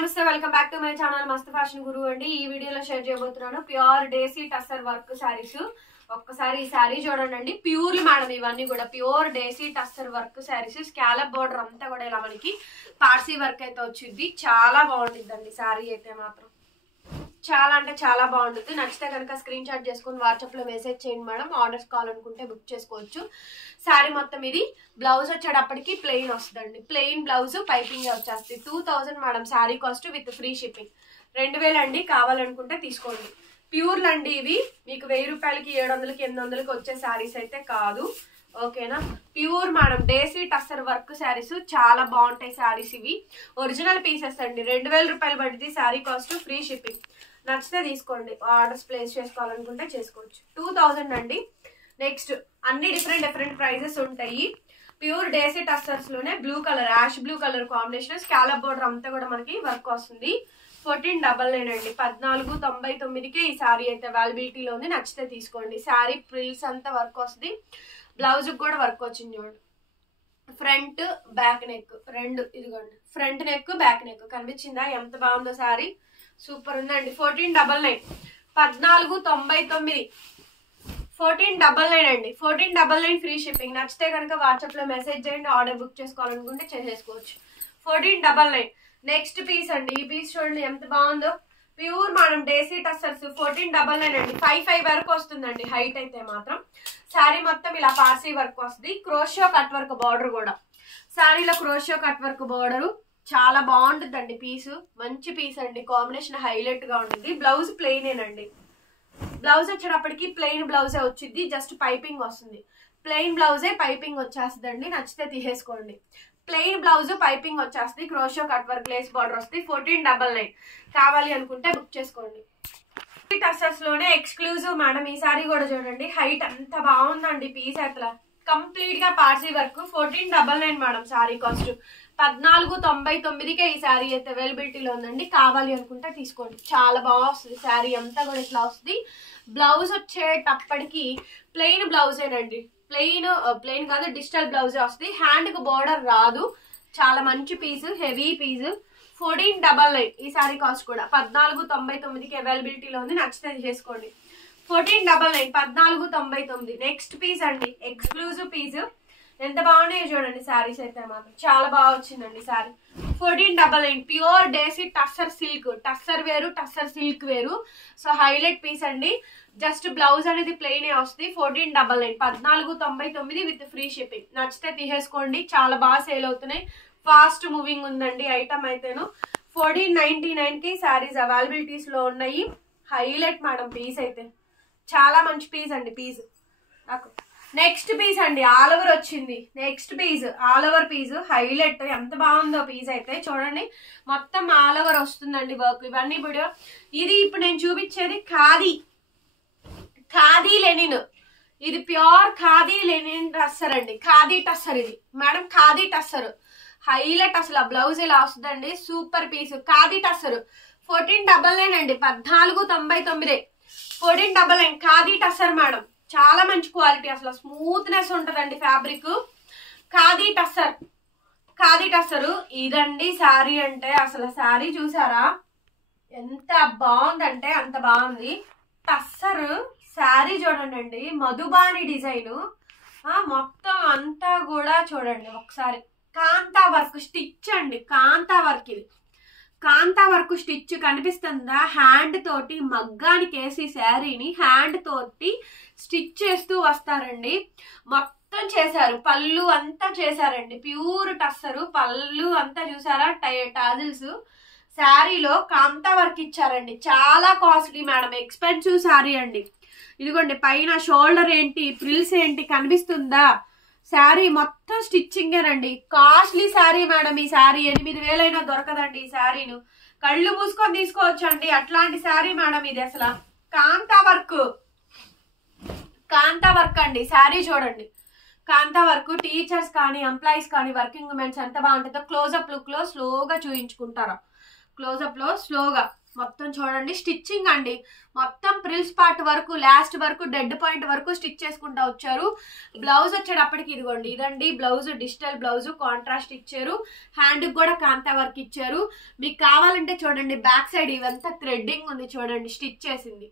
నమస్తే welcome back to my channel Mast fashion Guru అండి. ఈ వీడియోలో షేర్ చేయబోతున్నాను ప్యూర్ డేసీ టస్సర్ వర్క్ సారీస్. ఒక్కసారి ఈ సారీ చూడండి, ప్యూర్ మేడం. ఇవన్నీ కూడా pure desi tussar work saris. Scallop border అంతా కూడా ఇలా మనకి పార్సీ వర్క్ అయితే వచ్చింది. చాలా బాగుంటుందండి సారీ అయితే మాత్రం. చాలా అంటే చాలా బాగుంటుంది. నచ్చితే కనుక స్క్రీన్ షాట్ చేసుకుని వాట్సాప్ లో మెసేజ్ చేయండి మేడం. ఆర్డర్స్ కావాలనుకుంటే బుక్ చేసుకోవచ్చు. శారీ మొత్తం ఇది. బ్లౌజ్ వచ్చేటప్పటికి ప్లెయిన్ వస్తుందండి. ప్లెయిన్ బ్లౌజ్ పైపింగ్ వచ్చేస్తుంది. 2000 madam sari cost with free shipping. 2000 అండి. కావాలనుకుంటే తీసుకోండి. ప్యూర్లు అండి ఇవి. మీకు 1000 రూపాయలకి 700కి 800కి వచ్చే శారీస్ అయితే కాదు. ఓకేనా? Pure madam desi tussar work saris. చాలా బాగుంటాయి శారీస్ ఇవి. ఒరిజినల్ పీసెస్ అండి. 2000 రూపాయలు పడింది శారీ కాస్ట్, ఫ్రీ షిప్పింగ్. నచ్చితే తీసుకోండి. ఆర్డర్స్ ప్లేస్ చేసుకోవాలనుకుంటే చేసుకోవచ్చు. 2000 అండి. నెక్స్ట్ అన్ని డిఫరెంట్ ప్రైజెస్ ఉంటాయి. ప్యూర్ డేసీ టస్సర్స్ లోనే blue colour, ash blue colour combination, scallop border అంతా కూడా మనకి వర్క్ వస్తుంది. 1499 అండి. 1499కే ఈ శారీ అయితే అవైలబిలిటీలో ఉంది. నచ్చితే తీసుకోండి. శారీ ప్రిల్స్ అంతా వర్క్ వస్తుంది. బ్లౌజ్ కూడా వర్క్ వచ్చింది చూడండి. ఫ్రంట్ బ్యాక్ నెక్ రెండు ఇదిగోండి. ఫ్రంట్ నెక్ బ్యాక్ నెక్ కనిపించిందా? ఎంత బాగుందో శారీ. సూపర్ ఉందండి. 1499 1499 1499 అండి. 1499 ఫ్రీ షిప్పింగ్. నచ్చితే కనుక వాట్సాప్ లో మెసేజ్ చేయండి. ఆర్డర్ బుక్ చేసుకోవాలనుకుంటే చేసేసుకోవచ్చు. 1499. నెక్స్ట్ పీస్ అండి. ఈ పీస్ చూడండి ఎంత బాగుందో. ప్యూర్ మనం డేసీ టస్సర్స్. 1499 అండి. 5'5" వరకు వస్తుందండి హైట్ అయితే మాత్రం. శారీ మొత్తం ఇలా పార్సీ వర్క్ వస్తుంది. క్రోషియో కట్ వర్క్ బార్డర్ కూడా. శారీలో క్రోషియో కట్ వర్క్ బార్డరు చాలా బాగుంటుందండి. పీసు మంచి పీస్ అండి. కాంబినేషన్ హైలైట్ గా ఉంటుంది. బ్లౌజ్ ప్లెయినేనండి. బ్లౌజ్ వచ్చేటప్పటికి ప్లెయిన్ బ్లౌజే వచ్చింది. జస్ట్ పైపింగ్ వస్తుంది. ప్లెయిన్ బ్లౌజే పైపింగ్ వచ్చేస్తుందండి. నచ్చితే తీసేసుకోండి. ప్లెయిన్ బ్లౌజ్ పైపింగ్ వచ్చేస్తుంది. క్రోషియో కట్ వర్క్ లేస్ బార్డర్ వస్తుంది. 1499. కావాలి అనుకుంటే బుక్ చేసుకోండి. టస్సర్స్ లోనే ఎక్స్క్లూజివ్ మేడం. ఈ సారీ కూడా చూడండి. హైట్ అంత బాగుందండి. పీస్ అట్లా కంప్లీట్ గా Parsi work. 1499 madam sari cost. 1499కే ఈ శారీ అయితే అవైలబిలిటీలో ఉందండి. కావాలి అనుకుంటే తీసుకోండి. చాలా బాగా వస్తుంది శారీ అంతా కూడా ఇట్లా వస్తుంది. బ్లౌజ్ వచ్చేటప్పటికి ప్లెయిన్ బ్లౌజేనండి. ప్లెయిన్ కాదు, డిజిటల్ బ్లౌజే వస్తుంది. హ్యాండ్ కు బోర్డర్ రాదు. చాలా మంచి పీస్, హెవీ పీస్. 1499 ఈ శారీ కాస్ట్ కూడా. 1499కి అవైలబిలిటీలో ఉంది. నచ్చితే చేసుకోండి. 1499 1499. నెక్స్ట్ పీస్ అండి. Exclusive piece. ఎంత బాగున్నాయో చూడండి శారీస్ అయితే మాత్రం. చాలా బాగా వచ్చిందండి శారీ. 1499 pure desi tussar silk. టస్సర్ వేరు, టస్సర్ సిల్క్ వేరు. సో హైలైట్ పీస్ అండి. జస్ట్ బ్లౌజ్ అనేది ప్లెయిన్ వస్తుంది. 1499 1499 విత్ ఫ్రీ షిప్పింగ్. నచ్చితే తీసేసుకోండి. చాలా బాగా సేల్ అవుతున్నాయి. ఫాస్ట్ మూవింగ్ ఉందండి ఐటమ్ అయితేను. 1499కి శారీస్ అవైలబిలిటీస్ లో ఉన్నాయి. హైలైట్ మేడం పీస్ అయితే. చాలా మంచి పీస్ అండి. పీస్ నాకు నెక్స్ట్ పీస్ అండి. ఆల్ ఓవర్ వచ్చింది. Next piece all over piece. Highlight ఎంత బాగుందో పీస్ అయితే చూడండి. మొత్తం ఆల్ ఓవర్ వస్తుందండి వర్క్. ఇవన్నీ వీడియో. ఇది ఇప్పుడు నేను చూపించేది ఖాదీ లెనిన్. ఇది ప్యూర్ ఖాదీ లెనిన్ టస్సర్ అండి. ఖాదీ టస్సర్ ఇది మేడం. ఖాదీ టస్సర్ హైలైట్. అసలు బ్లౌజ్ ఇలా వస్తుందండి. Super piece. ఖాదీ టస్సర్. 1499 అండి. 1499. 1499 ఖాదీ టస్సర్ మేడం. చాలా మంచి క్వాలిటీ. అసలు స్మూత్నెస్ ఉంటదండి ఫ్యాబ్రిక్. ఖాదీ టస్సర్. ఖాదీ టస్సరు ఇదండి శారీ అంటే. అసలు శారీ చూసారా ఎంత బాగుందంటే అంత బాగుంది. టస్సర్ శారీ చూడండి. మధుబాని డిజైన్ మొత్తం అంతా కూడా చూడండి ఒకసారి. కాంతా వర్క్ స్టిచ్ అండి. కాంతా వర్క్ ఇది. కాంతా వర్క్ స్టిచ్ కనిపిస్తుందా? హ్యాండ్ తోటి మగ్గానికి వేసి శారీని హ్యాండ్ తోటి స్టిచ్ చేస్తూ వస్తారండి. మొత్తం చేశారు. పళ్ళు అంతా చేశారండి. ప్యూర్ టస్సరు. పళ్ళు అంతా చూసారా? టాజిల్స్. శారీలో కాంతా వర్క్ ఇచ్చారండి. చాలా కాస్ట్లీ మేడం. ఎక్స్పెన్సివ్ శారీ అండి. ఇదిగోండి పైన షోల్డర్ ఏంటి, ప్రిల్స్ ఏంటి కనిపిస్తుందా? శారీ మొత్తం స్టిచ్చింగేనండి. Costly sari madam. ఈ శారీ 8000 అయినా దొరకదండి. ఈ శారీను కళ్ళు మూసుకొని తీసుకోవచ్చు అండి. అట్లాంటి శారీ మేడం ఇది. అసలు కాంతా వర్క్. కాంతా వర్క్ అండి. శారీ చూడండి. కాంతా వర్క్. టీచర్స్ కానీ ఎంప్లాయీస్ కానీ వర్కింగ్ ఉమెన్స్ ఎంత బాగుంటుందో క్లోజ్అప్ లుక్ లో స్లోగా చూయించుకుంటారా. క్లోజప్ లో స్లోగా మొత్తం చూడండి. స్టిచ్చింగ్ అండి మొత్తం ప్రిల్స్ పార్ట్ వరకు లాస్ట్ వరకు డెడ్ పాయింట్ వరకు స్టిచ్ చేసుకుంటా వచ్చారు. బ్లౌజ్ వచ్చేటప్పటికి ఇదిగోండి, ఇదండి బ్లౌజ్. డిజిటల్ బ్లౌజ్ కాంట్రాస్ట్ ఇచ్చారు. హ్యాండ్ కూడా కాంతా వర్క్ ఇచ్చారు. మీకు కావాలంటే చూడండి బ్యాక్ సైడ్ ఇవంతా థ్రెడ్డింగ్ ఉంది చూడండి, స్టిచ్ చేసింది.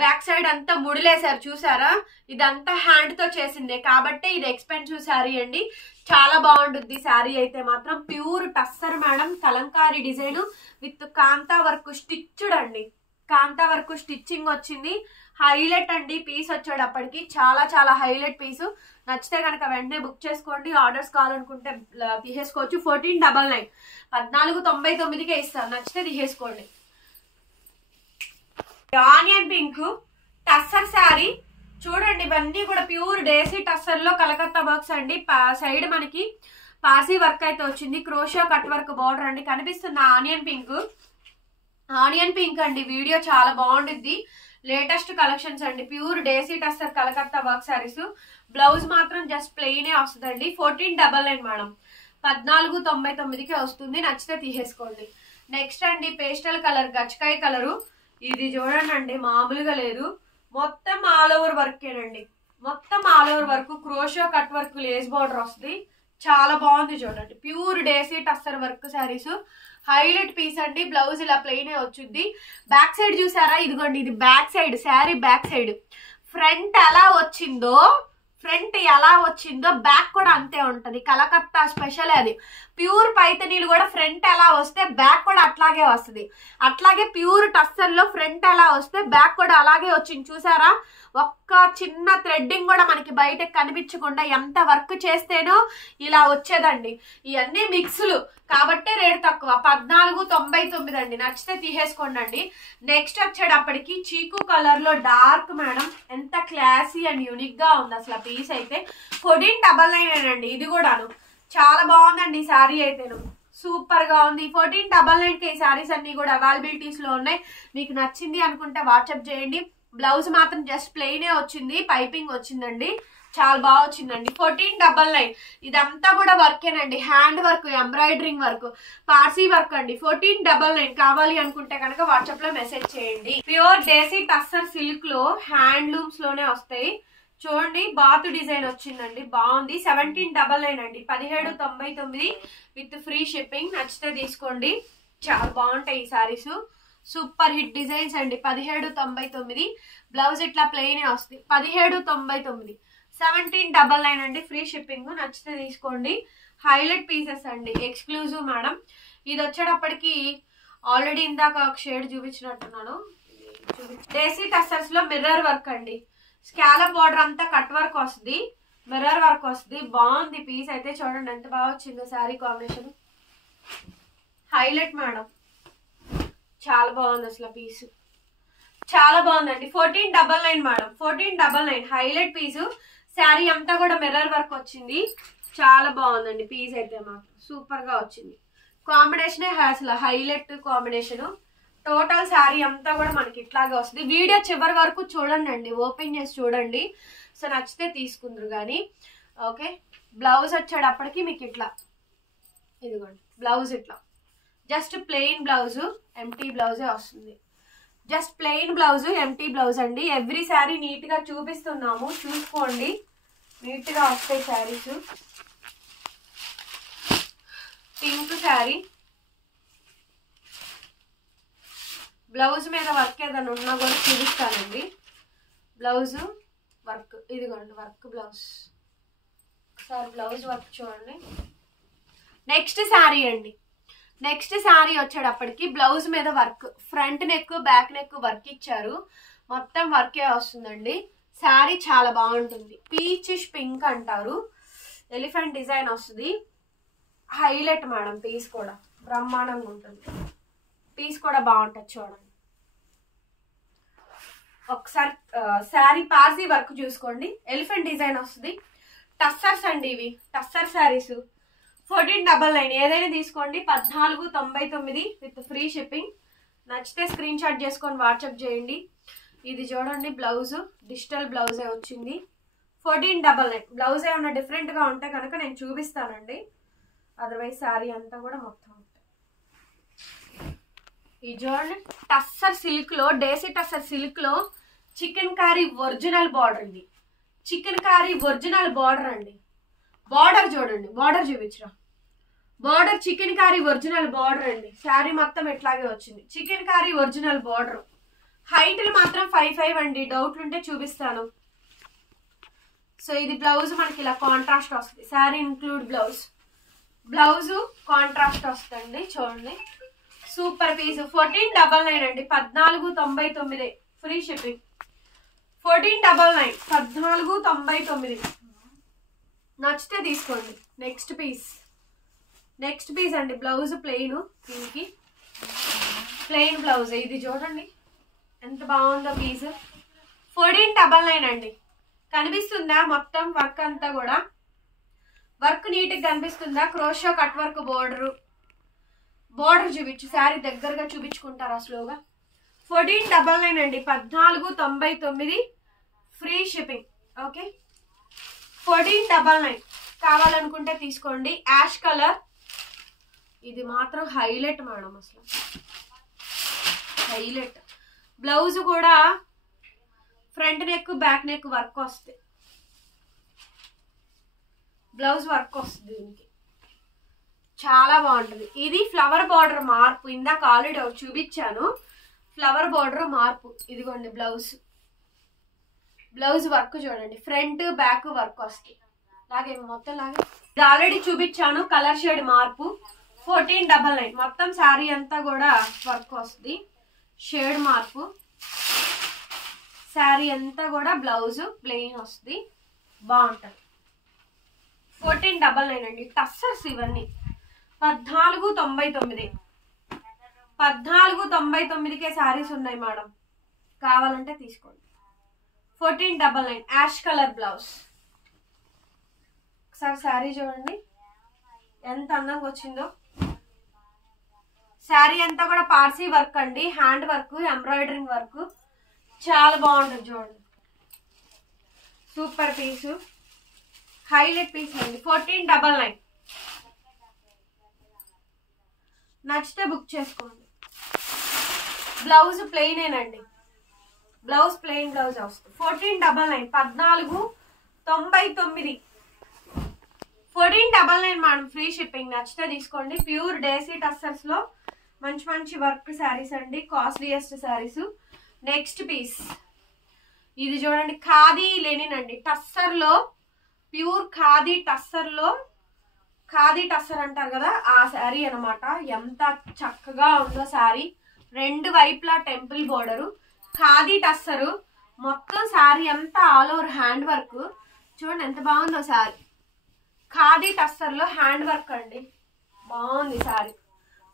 బ్యాక్ సైడ్ అంతా ముడిలేసారు చూసారా, ఇదంతా హ్యాండ్ తో చేసిందే కాబట్టి ఇది ఎక్స్పెన్సివ్ శారీ అండి. చాలా బాగుంటుంది శారీ అయితే మాత్రం. Pure tussar madam, kalamkari design with kantha work stitched అండి. కాంతా వర్క్ స్టిచ్చింగ్ వచ్చింది. హైలైట్ అండి పీస్ వచ్చేటప్పటికి, చాలా చాలా హైలైట్ పీసు. నచ్చితే కనుక వెంటనే బుక్ చేసుకోండి. ఆర్డర్స్ కావాలనుకుంటే తీసేసుకోవచ్చు. 1499 1499కే ఇస్తారు. నచ్చితే తీసేసుకోండి. ఆనియన్ పింక్ టస్సర్ శారీ చూడండి. ఇవన్నీ కూడా ప్యూర్ డేసీ టస్సర్ లో కలకత్తా వర్క్స్ అండి. సైడ్ మనకి పార్సీ వర్క్ అయితే వచ్చింది. క్రోషియా కట్ వర్క్ బార్డర్ అండి. కనిపిస్తున్న ఆనియన్ పింక్, ఆనియన్ పింక్ అండి. వీడియో చాలా బాగుంటుంది. లేటెస్ట్ కలెక్షన్స్ అండి. Pure desi tussar Calcutta work saris. Blouse మాత్రం జస్ట్ ప్లెయినే వస్తుందండి. 1499 మేడం, 1499కే వస్తుంది. నచ్చితే తీసేసుకోండి. నెక్స్ట్ అండి పేస్టల్ కలర్ గచ్చకాయ కలరు. ఇది చూడండి అండి మామూలుగా లేదు. మొత్తం ఆల్ ఓవర్ వర్కేనండి. మొత్తం all over work, crochet cut work, lace border వస్తుంది. చాలా బాగుంది చూడండి. Pure desi tussar work saris. Highlight piece అండి. బ్లౌజ్ ఇలా ప్లెయిన్ వచ్చుద్ది. బ్యాక్ సైడ్ చూసారా, ఇదిగోండి ఇది back side sari. Back side front ఎలా వచ్చిందో, ఫ్రంట్ ఎలా వచ్చిందో బ్యాక్ కూడా అంతే ఉంటది. కలకత్తా స్పెషల్ అది. ప్యూర్ పైతనీలు కూడా ఫ్రంట్ ఎలా వస్తే బ్యాక్ కూడా అట్లాగే వస్తుంది. అట్లాగే ప్యూర్ టస్సర్ లో ఫ్రంట్ ఎలా వస్తే బ్యాక్ కూడా అలాగే వచ్చింది చూసారా. ఒక్క చిన్న థ్రెడ్డింగ్ కూడా మనకి బయటకు కనిపించకుండా ఎంత వర్క్ చేస్తేనో ఇలా వచ్చేదండి. ఇవన్నీ మిక్స్లు కాబట్టి రేట్ తక్కువ. 1499 అండి. నచ్చితే తీసేసుకోండి. నెక్స్ట్ వచ్చేటప్పటికి చీకు కలర్ లో డార్క్ మేడం. ఎంత క్లాసీ అండ్ యూనిక్ గా ఉంది అసలు పీస్ అయితే. 1499 అండి. ఇది కూడాను చాలా బాగుందండి ఈ శారీ అయితేను. సూపర్ గా ఉంది. 1499కి ఈ శారీస్ అన్ని కూడా అవైలబిలిటీస్ లో ఉన్నాయి. మీకు నచ్చింది అనుకుంటే వాట్సాప్ చేయండి. బ్లౌజ్ మాత్రం జస్ట్ ప్లెయినే వచ్చింది. పైపింగ్ వచ్చిందండి. చాలా బాగా వచ్చిందండి. 1499. ఇదంతా కూడా వర్కేనండి. Hand work, embroidering work, Parsi work అండి. 1499 కావాలి అనుకుంటే కనుక వాట్సాప్ లో మెసేజ్ చేయండి. ప్యూర్ డేసీ టస్సర్ సిల్క్ లో హ్యాండ్లూమ్స్ లోనే వస్తాయి చూడండి. బాతు డిజైన్ వచ్చిందండి. బాగుంది. 1799 అండి. 1799 విత్ ఫ్రీ షిప్పింగ్. నచ్చితే తీసుకోండి. చాలా బాగుంటాయి ఈ సారీస్. సూపర్ హిట్ డిజైన్స్ అండి. 1799. బ్లౌజ్ ఇట్లా ప్లెయిన్ వస్తుంది. 1799, 1799 అండి. Free shipping. నచ్చితే తీసుకోండి. హైలైట్ పీసెస్ అండి. Exclusive madam. ఇది వచ్చేటప్పటికి ఆల్రెడీ ఇందాక ఒక షేడ్ చూపించినట్టున్నాను. డేసీ టస్సర్స్ లో మిర్రర్ వర్క్ అండి. స్కాలప్ బార్డర్ అంతా కట్ వర్క్ వస్తుంది. మిర్రర్ వర్క్ వస్తుంది. బాగుంది పీస్ అయితే. చూడండి ఎంత బాగా వచ్చిందో శారీ కాంబినేషన్. Highlight madam. చాలా బాగుంది అసలు పీస్. చాలా బాగుందండి. 1499 మేడం. 1499 హైలైట్ పీసు. శారీ అంతా కూడా మిర్రర్ వర్క్ వచ్చింది. చాలా బాగుందండి పీస్ అయితే మాత్రం. సూపర్ గా వచ్చింది. కాంబినేషనే అసలు హైలైట్ కాంబినేషన్. టోటల్ శారీ అంతా కూడా మనకి ఇట్లాగే వస్తుంది. వీడియో చివరి వరకు చూడండి అండి. ఓపెన్ చేసి చూడండి. సో నచ్చితే తీసుకుందరు కానీ. ఓకే. బ్లౌజ్ వచ్చేటప్పటికి మీకు ఇట్లా ఇదిగోండి. బ్లౌజ్ ఇట్లా జస్ట్ ప్లెయిన్ బ్లౌజ్, ఎంటీ బ్లౌజే వస్తుంది. Just plain blouse, empty blouse అండి. ఎవ్రీ శారీ నీట్ గా చూపిస్తున్నాము. చూసుకోండి. నీట్ గా వస్తాయి శారీస్. పింక్ శారీ. బ్లౌజ్ మీద వర్క్ ఏదైనా ఉన్నా కూడా చూపిస్తానండి. బ్లౌజ్ వర్క్ ఇదిగోండి. Work blouse. ఒకసారి బ్లౌజ్ వర్క్ చూడండి. నెక్స్ట్ శారీ అండి. నెక్స్ట్ శారీ వచ్చేటప్పటికి బ్లౌజ్ మీద work. Front neck, back neck work ఇచ్చారు. మొత్తం వర్కే వస్తుందండి. శారీ చాలా బాగుంటుంది. పీచిష్ పింక్ అంటారు. ఎలిఫెంట్ డిజైన్ వస్తుంది. Highlight madam. పీస్ కూడా బ్రహ్మాండంగా ఉంటుంది. పీస్ కూడా బాగుంటుంది చూడండి. ఒకసారి శారీ పార్సీ వర్క్ చూసుకోండి. ఎలిఫెంట్ డిజైన్ వస్తుంది. టస్సర్స్ అండి ఇవి. టస్సర్ శారీస్. 1499 ఏదైనా తీసుకోండి. 1499 విత్ ఫ్రీ షిప్పింగ్. నచ్చితే స్క్రీన్ షాట్ చేసుకొని వాట్సాప్ చేయండి. ఇది చూడండి బ్లౌజ్. డిజిటల్ బ్లౌజే వచ్చింది. 1499. బ్లౌజ్ ఏమైనా డిఫరెంట్ గా ఉంటే కనుక నేను చూపిస్తానండి. అదర్వైజ్ శారీ అంతా కూడా మొత్తం ఇది చూడండి టస్సర్ సిల్క్ లో, డేసీ టస్సర్ సిల్క్ లో చికెన్ కారీ ఒరిజినల్ బార్డర్. ఇది చికెన్ కారీ ఒరిజినల్ బార్డర్ అండి. బార్డర్ చూడండి, బార్డర్ చూపించరా. Border chikankari original border అండి. శారీ మొత్తం ఎట్లాగే వచ్చింది. Chikankari original border. హైట్లు మాత్రం 5'5" అండి. డౌట్లు ఉంటే చూపిస్తాను. సో ఇది బ్లౌజ్ మనకి ఇలా కాంట్రాస్ట్ వస్తుంది. Sari include blouse. Blouse contrast వస్తుంది చూడండి. Super piece. 1499 అండి. 1499 ఫ్రీ షిప్పింగ్. 1499 1499. నచ్చితే తీసుకోండి. నెక్స్ట్ పీస్ అండి. Blouse plain. దీనికి ప్లెయిన్ బ్లౌజ్. ఇది చూడండి ఎంత బాగుందో పీస్. 1499 అండి. కనిపిస్తుందా మొత్తం వర్క్ అంతా కూడా? వర్క్ నీట్గా కనిపిస్తుందా? క్రోషో కట్ వర్క్ బోర్డర్ చూపించు. శారీ దగ్గరగా చూపించుకుంటారా స్లోగా. 1499 అండి. 1499 ఫ్రీ షిప్పింగ్. ఓకే 1499 కావాలనుకుంటే తీసుకోండి. Ash colour. ఇది మాత్రం హైలైట్ మేడం, అసలు హైలైట్. బ్లౌజ్ కూడా front neck back neck work వస్తుంది. బ్లౌజ్ వర్క్ వస్తుంది దీనికి. చాలా బాగుంటుంది. ఇది ఫ్లవర్ బార్డర్ మార్పు. ఇందాక ఆల్రెడీ చూపించాను. ఫ్లవర్ బార్డర్ మార్పు. ఇదిగోండి బ్లౌజ్ వర్క్ చూడండి. ఫ్రంట్ బ్యాక్ వర్క్ వస్తుంది. లాగే మొత్తం లాగే. ఇది ఆల్రెడీ చూపించాను. కలర్ షేడ్ మార్పు. 1499 మొత్తం శారీ అంతా కూడా వర్క్ వస్తుంది. షేడ్ మార్పు. శారీ అంతా కూడా బ్లౌజ్ ప్లెయిన్ వస్తుంది. బాగుంటుంది. 1499 అండి. టస్సర్స్ ఇవన్నీ. 1499 1499కే శారీస్ ఉన్నాయి మేడం. కావాలంటే తీసుకోండి. 1499 యాష్ కలర్ బ్లౌజ్. ఒకసారి శారీ చూడండి ఎంత అందంగా వచ్చిందో. శారీ అంతా కూడా పార్సీ వర్క్ అండి. హ్యాండ్ వర్క్, ఎంబ్రాయిడరింగ్ వర్క్ చాలా బాగుంటుంది చూడండి. సూపర్ పీసు. హైలైట్ పీస్ అండి. 1499 నచ్చితే బుక్ చేసుకోండి. బ్లౌజ్ ప్లెయినేనండి. బ్లౌజ్ ప్లెయిన్ బ్లౌజ్ వస్తుంది. 1499 1499 1499 మేడం. Free shipping. నచ్చితే తీసుకోండి. ప్యూర్ డేసీ టస్సర్స్ లో మంచి మంచి వర్క్ శారీస్ అండి. కాస్ట్లీయెస్ట్ శారీస్. నెక్స్ట్ పీస్ ఇది చూడండి. ఖాదీ లెనిన్ అండి. టస్సర్ లో ప్యూర్ ఖాదీ టస్సర్ లో, ఖాదీ టస్సర్ అంటారు కదా ఆ శారీ అనమాట. ఎంత చక్కగా ఉందో శారీ. రెండు వైపులా టెంపుల్ బోర్డరు. ఖాదీ టస్సరు. మొత్తం శారీ అంతా ఆల్ ఓవర్ హ్యాండ్ వర్క్. చూడండి ఎంత బాగుందో శారీ. ఖాదీ టస్సర్ లో హ్యాండ్ వర్క్ అండి. బాగుంది శారీ.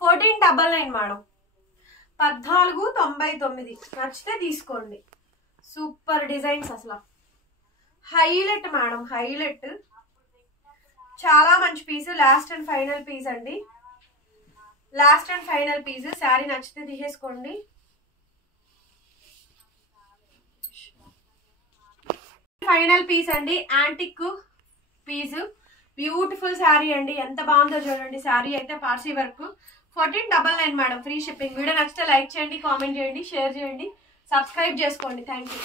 1499 మేడం. 1499 నచ్చితే తీసుకోండి. సూపర్ డిజైన్స్ అసలు హైలైట్ మేడం. హైలైట్. చాలా మంచి piece. Last and final piece అండి. Last and final piece. Sari నచ్చితే తీసేసుకోండి. ఫైనల్ పీస్ అండి. Antique piece. బ్యూటిఫుల్ శారీ అండి. ఎంత బాగుందో చూడండి. శారీ అయితే Parsi work. 1499 madam. Free shipping. Video నచ్చితే లైక్ చేయండి, కామెంట్ చేయండి, షేర్ చేయండి, సబ్స్క్రైబ్ చేసుకోండి. Thank you.